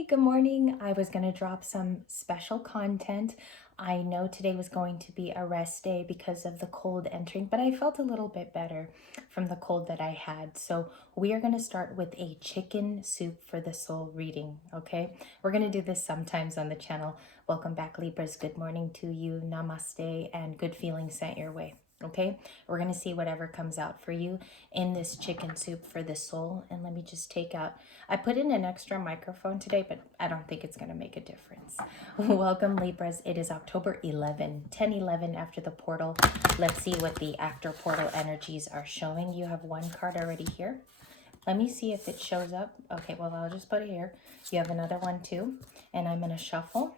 Hey, good morning. I was going to drop some special content. I know today was going to be a rest day because of the cold entering, but I felt a little bit better from the cold that I had. So we are going to start with a chicken soup for the soul reading, okay? We're going to do this sometimes on the channel. Welcome back, Libras. Good morning to you. Namaste and good feelings sent your way. Okay, we're going to see whatever comes out for you in this chicken soup for the soul. And let me just take out, I put in an extra microphone today, but I don't think it's going to make a difference. Welcome, Libras. It is October 10/11 after the portal. Let's see what the after portal energies are showing. You have one card already here. Let me see if it shows up. Okay, well, I'll just put it here. You have another one too, and I'm going to shuffle.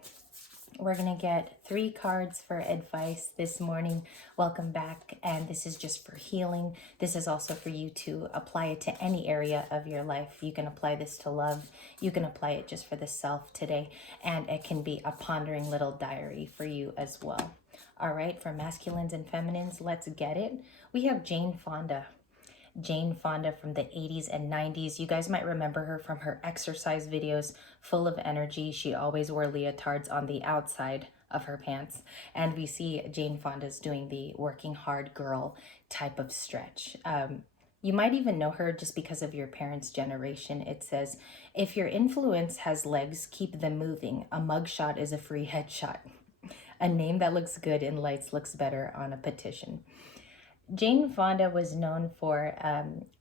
We're going to get 3 cards for advice this morning. Welcome back. And this is just for healing. This is also for you to apply it to any area of your life. You can apply this to love. You can apply it just for the self today. And it can be a pondering little diary for you as well. All right, for masculines and feminines, let's get it. We have Jane Fonda. Jane Fonda from the 80s and 90s. You guys might remember her from her exercise videos, full of energy. She always wore leotards on the outside of her pants. And we see Jane Fonda's doing the working hard girl type of stretch. You might even know her just because of your parents' generation. It says, if your influence has legs, keep them moving. A mugshot is a free headshot. A name that looks good in lights looks better on a petition. Jane Fonda was known for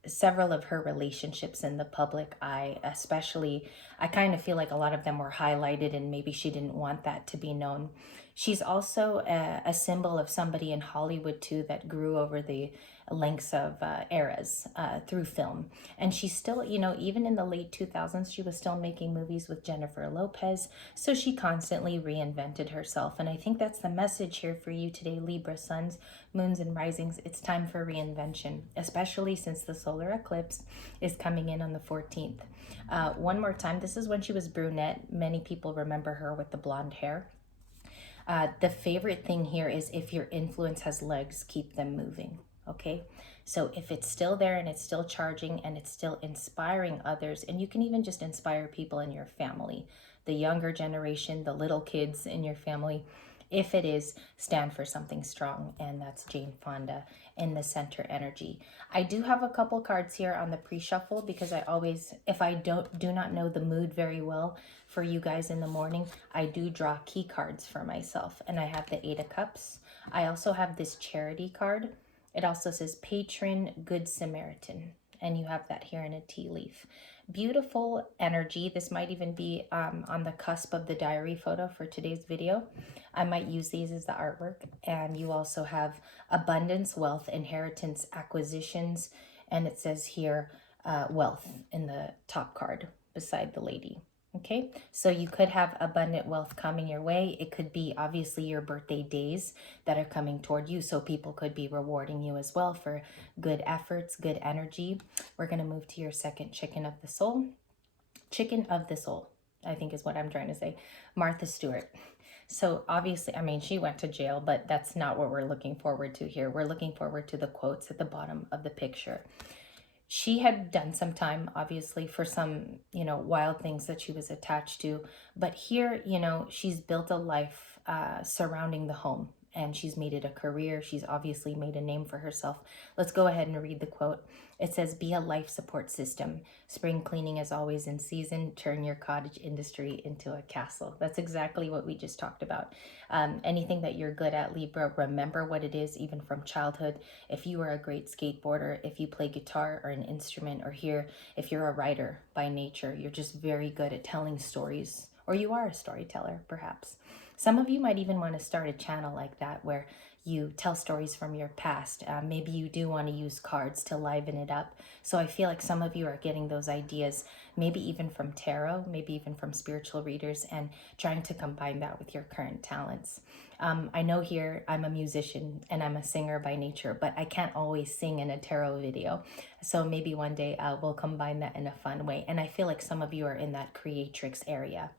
several of her relationships in the public eye, especially, I kind of feel like a lot of them were highlighted and maybe she didn't want that to be known. She's also a symbol of somebody in Hollywood too that grew over the lengths of eras through film. And she's still, you know, even in the late 2000s, she was still making movies with Jennifer Lopez. So she constantly reinvented herself. And I think that's the message here for you today, Libra suns, moons, and risings. It's time for reinvention, especially since the solar eclipse is coming in on the 14th. One more time, this is when she was brunette. Many people remember her with the blonde hair. The favorite thing here is if your influence has legs, keep them moving. Okay, so if it's still there and it's still charging and it's still inspiring others, and you can even just inspire people in your family, the younger generation, the little kids in your family. If it is, stand for something strong, and that's Jane Fonda in the center energy. I do have a couple cards here on the pre-shuffle because I always, if I do not know the mood very well for you guys in the morning, I do draw key cards for myself, and I have the 8 of Cups. I also have this charity card. It also says Patron Good Samaritan, and you have that here in a tea leaf. Beautiful energy. This might even be on the cusp of the diary photo for today's video. I might use these as the artwork. And you also have abundance, wealth, inheritance, acquisitions, and it says here wealth in the top card beside the lady. Okay, so you could have abundant wealth coming your way. It could be obviously your birthday days that are coming toward you. So people could be rewarding you as well for good efforts, good energy. We're going to move to your second chicken of the soul. Chicken of the soul, I think is what I'm trying to say. Martha Stewart. So obviously, I mean, she went to jail, but that's not what we're looking forward to here. We're looking forward to the quotes at the bottom of the picture. She had done some time, obviously, for some, you know, wild things that she was attached to. But here, you know, she's built a life surrounding the home, and she's made it a career. She's obviously made a name for herself. Let's go ahead and read the quote. It says, be a life support system. Spring cleaning is always in season. Turn your cottage industry into a castle. That's exactly what we just talked about. Anything that you're good at, Libra, remember what it is, even from childhood. If you are a great skateboarder, if you play guitar or an instrument, or here, if you're a writer by nature, you're just very good at telling stories, or you are a storyteller, perhaps. Some of you might even want to start a channel like that where you tell stories from your past. Maybe you do want to use cards to liven it up. So I feel like some of you are getting those ideas, maybe even from tarot, maybe even from spiritual readers, and trying to combine that with your current talents. I know here I'm a musician and I'm a singer by nature, but I can't always sing in a tarot video. So maybe one day we'll combine that in a fun way. And I feel like some of you are in that creatrix area.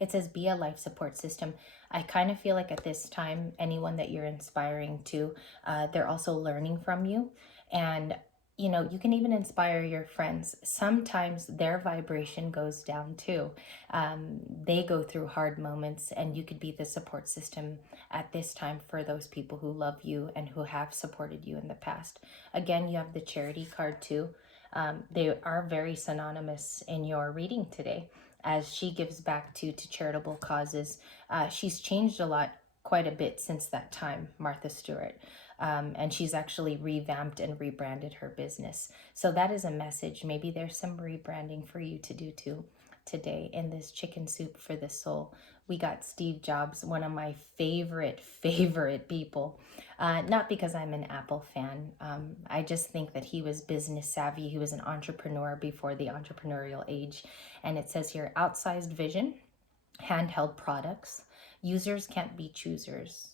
It says, be a life support system. I kind of feel like at this time, anyone that you're inspiring to, they're also learning from you. And you know, you can even inspire your friends. Sometimes their vibration goes down too. They go through hard moments, and you could be the support system at this time for those people who love you and who have supported you in the past. Again, you have the charity card too. They are very synonymous in your reading today, as she gives back to charitable causes. She's changed a lot, quite a bit since that time, Martha Stewart. And she's actually revamped and rebranded her business. So that is a message. Maybe there's some rebranding for you to do too today in this chicken soup for the soul. We got Steve Jobs, one of my favorite people. Not because I'm an Apple fan. I just think that he was business savvy. He was an entrepreneur before the entrepreneurial age. And it says here, outsized vision, handheld products. Users can't be choosers.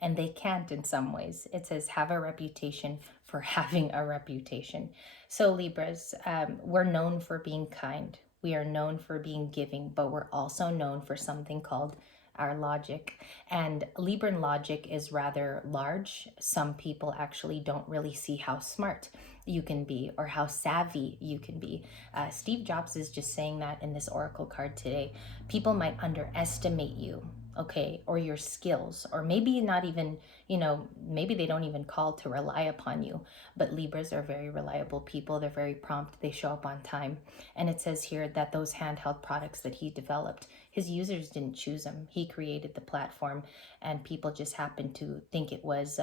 And they can't in some ways. It says have a reputation for having a reputation. So Libras, we're known for being kind. We are known for being giving, but we're also known for something called our logic. And Libran logic is rather large. Some people actually don't really see how smart you can be or how savvy you can be. Steve Jobs is just saying that in this oracle card today. People might underestimate you, okay, or your skills, or maybe not even, you know, maybe they don't even call to rely upon you. But Libras are very reliable people. They're very prompt. They show up on time. And it says here that those handheld products that he developed, his users didn't choose them. He created the platform, and people just happened to think it was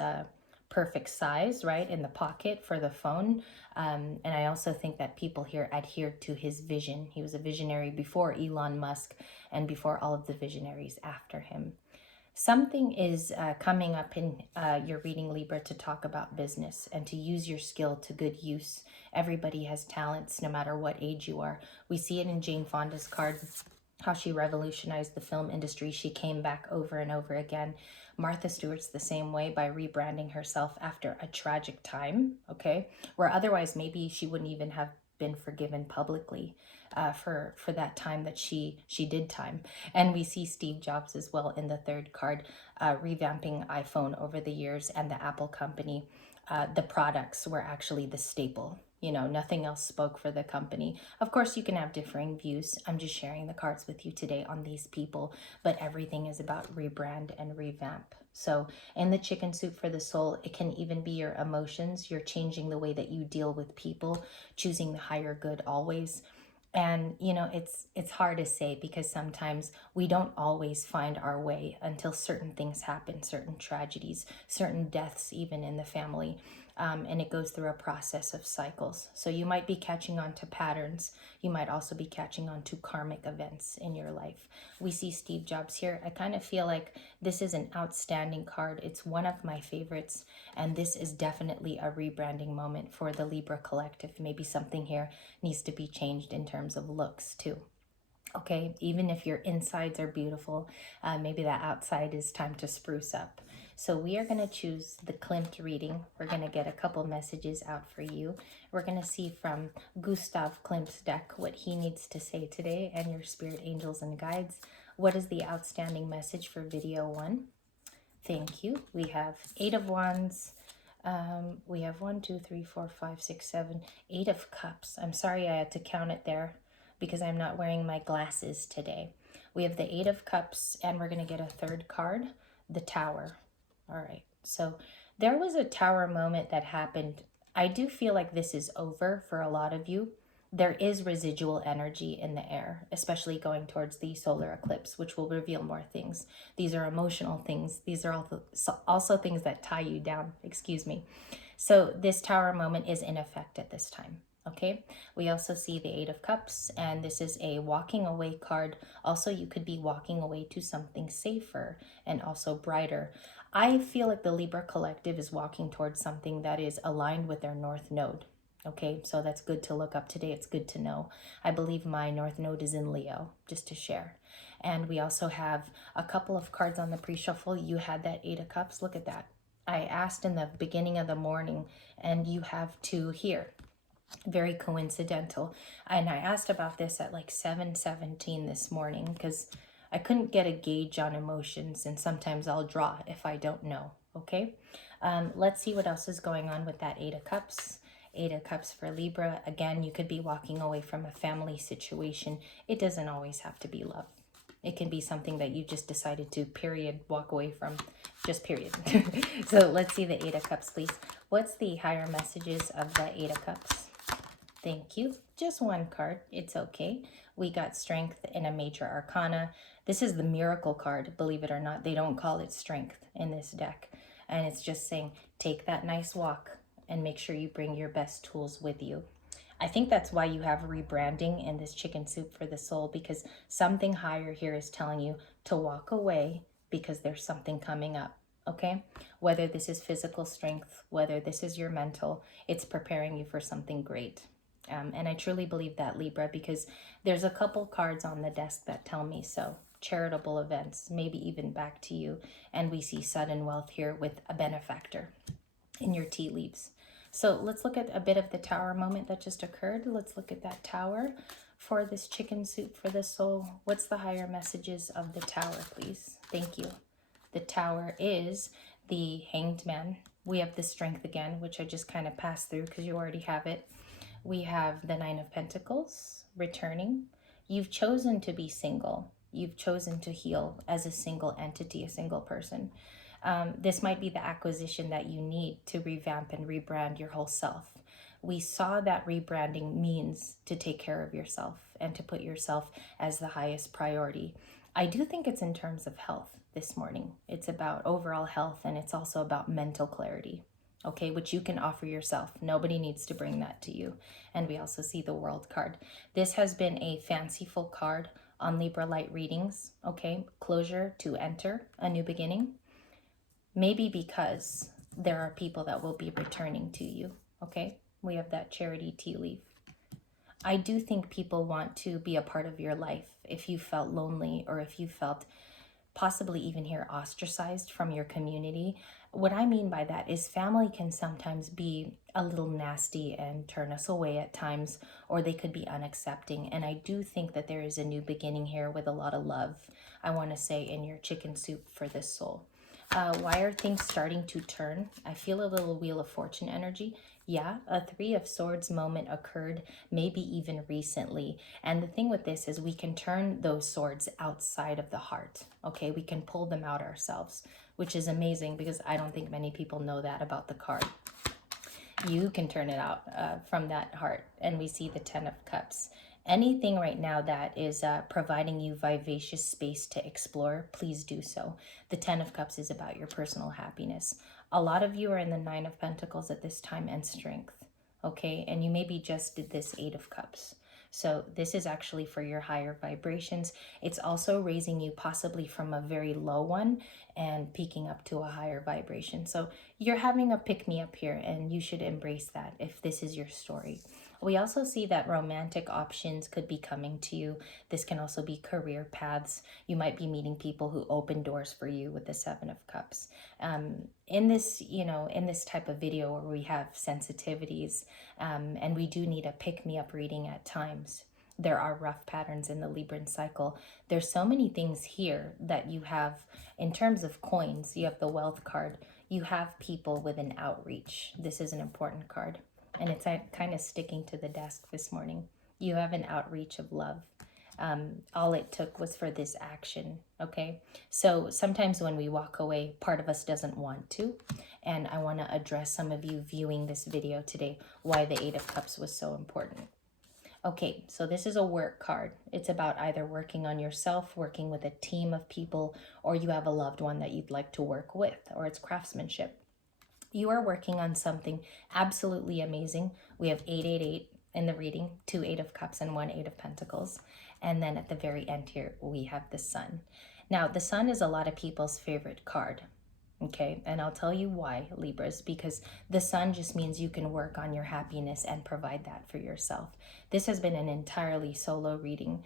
perfect size, right, in the pocket for the phone. And I also think that people here adhered to his vision. He was a visionary before Elon Musk and before all of the visionaries after him. Something is coming up in your reading, Libra, to talk about business and to use your skill to good use. Everybody has talents, no matter what age you are. We see it in Jane Fonda's card, how she revolutionized the film industry. She came back over and over again. Martha Stewart's the same way, by rebranding herself after a tragic time, okay? Where otherwise maybe she wouldn't even have been forgiven publicly for that time that she did time. And we see Steve Jobs as well in the third card, revamping iPhone over the years, and the Apple company. The products were actually the staple. You know, nothing else spoke for the company. Of course, you can have differing views. I'm just sharing the cards with you today on these people, but everything is about rebrand and revamp. So in the chicken soup for the soul, it can even be your emotions. You're changing the way that you deal with people, choosing the higher good always. And you know, it's hard to say, because sometimes we don't always find our way until certain things happen, certain tragedies, certain deaths even in the family. And it goes through a process of cycles. So you might be catching on to patterns. You might also be catching on to karmic events in your life. We see Steve Jobs here. I kind of feel like this is an outstanding card. It's one of my favorites. And this is definitely a rebranding moment for the Libra collective. Maybe something here needs to be changed in terms of looks too. Okay, even if your insides are beautiful, maybe the outside is time to spruce up. So we are going to choose the Klimt reading. We're going to get a couple messages out for you. We're going to see from Gustav Klimt's deck what he needs to say today, and your spirit angels and guides. What is the outstanding message for video 1? Thank you. We have 8 of Wands. We have 1, 2, 3, 4, 5, 6, 7, 8 of Cups. I'm sorry I had to count it there because I'm not wearing my glasses today. We have the 8 of Cups, and we're going to get a third card, the Tower. All right, so there was a Tower moment that happened. I do feel like this is over for a lot of you. There is residual energy in the air, especially going towards the solar eclipse, which will reveal more things. These are emotional things. These are also things that tie you down, excuse me. So this Tower moment is in effect at this time. Okay, we also see the 8 of Cups, and this is a walking away card. Also, you could be walking away to something safer and also brighter. I feel like the Libra collective is walking towards something that is aligned with their North Node. Okay, so that's good to look up today. It's good to know. I believe my North Node is in Leo, just to share. And we also have a couple of cards on the pre-shuffle. You had that 8 of Cups. Look at that. I asked in the beginning of the morning, and you have 2 here. Very coincidental. And I asked about this at like 7:17 this morning because I couldn't get a gauge on emotions, and sometimes I'll draw if I don't know. Okay, let's see what else is going on with that 8 of Cups. Eight of Cups for Libra. Again, you could be walking away from a family situation. It doesn't always have to be love. It can be something that you just decided to, period, walk away from. Just period. So let's see the Eight of Cups, please. What's the higher messages of the Eight of Cups? Thank you. Just one card. It's okay. We got Strength in a Major Arcana. This is the Miracle card, believe it or not. They don't call it Strength in this deck. And it's just saying, take that nice walk and make sure you bring your best tools with you. I think that's why you have rebranding in this Chicken Soup for the Soul, because something higher here is telling you to walk away because there's something coming up. Okay, whether this is physical strength, whether this is your mental, it's preparing you for something great. And I truly believe that, Libra, because there's a couple cards on the desk that tell me so. Charitable events, maybe even back to you. And we see sudden wealth here with a benefactor in your tea leaves. So let's look at a bit of the Tower moment that just occurred. Let's look at that Tower for this Chicken Soup for the Soul. What's the higher messages of the Tower, please? Thank you. The Tower is the Hanged Man. We have the Strength again, which I just kind of passed through because you already have it. We have the Nine of Pentacles returning. You've chosen to be single. You've chosen to heal as a single entity, a single person. This might be the acquisition that you need to revamp and rebrand your whole self. We saw that rebranding means to take care of yourself and to put yourself as the highest priority. I do think it's in terms of health this morning. It's about overall health, and it's also about mental clarity, okay, which you can offer yourself. Nobody needs to bring that to you. And we also see the World card. This has been a fanciful card on Libra Light readings, okay? Closure to enter a new beginning. Maybe because there are people that will be returning to you, okay? We have that Charity tea leaf. I do think people want to be a part of your life if you felt lonely, or if you felt possibly even here ostracized from your community. What I mean by that is family can sometimes be a little nasty and turn us away at times, or they could be unaccepting. And I do think that there is a new beginning here with a lot of love, I want to say, in your Chicken Soup for the Soul. Why are things starting to turn? I feel a little Wheel of Fortune energy. Yeah, a Three of Swords moment occurred, maybe even recently. And the thing with this is we can turn those swords outside of the heart. Okay, we can pull them out ourselves, which is amazing because I don't think many people know that about the card. You can turn it out from that heart. And we see the Ten of Cups. Anything right now that is providing you vivacious space to explore, please do so. The Ten of Cups is about your personal happiness. A lot of you are in the Nine of Pentacles at this time, and Strength, okay? And you maybe just did this Eight of Cups. So this is actually for your higher vibrations. It's also raising you possibly from a very low one and peaking up to a higher vibration. So you're having a pick-me-up here, and you should embrace that if this is your story. We also see that romantic options could be coming to you. This can also be career paths. You might be meeting people who open doors for you with the Seven of Cups. In this, in this type of video where we have sensitivities, and we do need a pick-me-up reading at times, there are rough patterns in the Libran cycle. There's so many things here that you have in terms of coins. You have the Wealth card. You have people with an outreach. This is an important card. And it's kind of sticking to the desk this morning. You have an outreach of love. All it took was for this action, okay? So sometimes when we walk away, part of us doesn't want to. And I want to address some of you viewing this video today, why the Eight of Cups was so important. Okay, so this is a work card. It's about either working on yourself, working with a team of people, or you have a loved one that you'd like to work with, or it's craftsmanship. You are working on something absolutely amazing. We have 888 in the reading, 2 Eight of Cups and 1 Eight of Pentacles. And then at the very end here, we have the Sun. Now, the Sun is a lot of people's favorite card, okay? And I'll tell you why, Libras, because the Sun just means you can work on your happiness and provide that for yourself. This has been an entirely solo reading,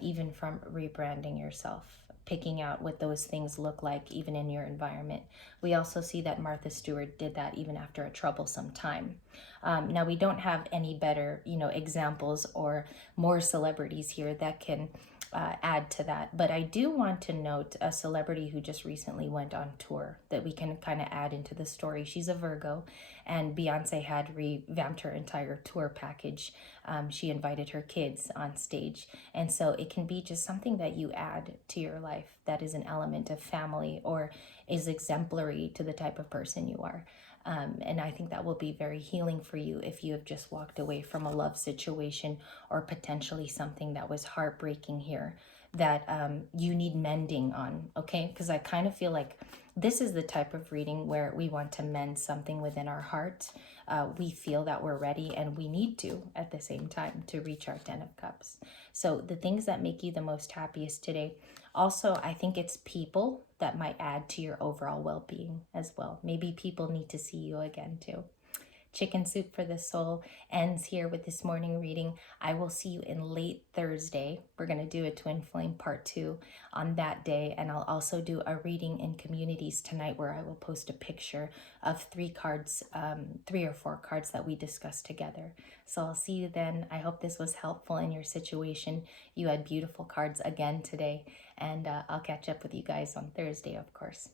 even from rebranding yourself, picking out what those things look like even in your environment. We also see that Martha Stewart did that even after a troublesome time. Now, we don't have any better, examples or more celebrities here that can add to that. But I do want to note a celebrity who just recently went on tour that we can kind of add into the story. She's a Virgo, and Beyonce had revamped her entire tour package. She invited her kids on stage. And so it can be just something that you add to your life that is an element of family or is exemplary to the type of person you are. And I think that will be very healing for you if you have just walked away from a love situation or potentially something that was heartbreaking here that you need mending on, okay? Because I kind of feel like this is the type of reading where we want to mend something within our heart. We feel that we're ready and we need to at the same time to reach our 10 of Cups. So the things that make you the most happiest today. Also, I think it's people that might add to your overall well-being as well. Maybe people need to see you again too. Chicken Soup for the Soul ends here with this morning reading. I will see you in late Thursday. We're going to do a Twin Flame part 2 on that day. And I'll also do a reading in communities tonight where I will post a picture of 3 cards, 3 or 4 cards that we discussed together. So I'll see you then. I hope this was helpful in your situation. You had beautiful cards again today. And I'll catch up with you guys on Thursday, of course.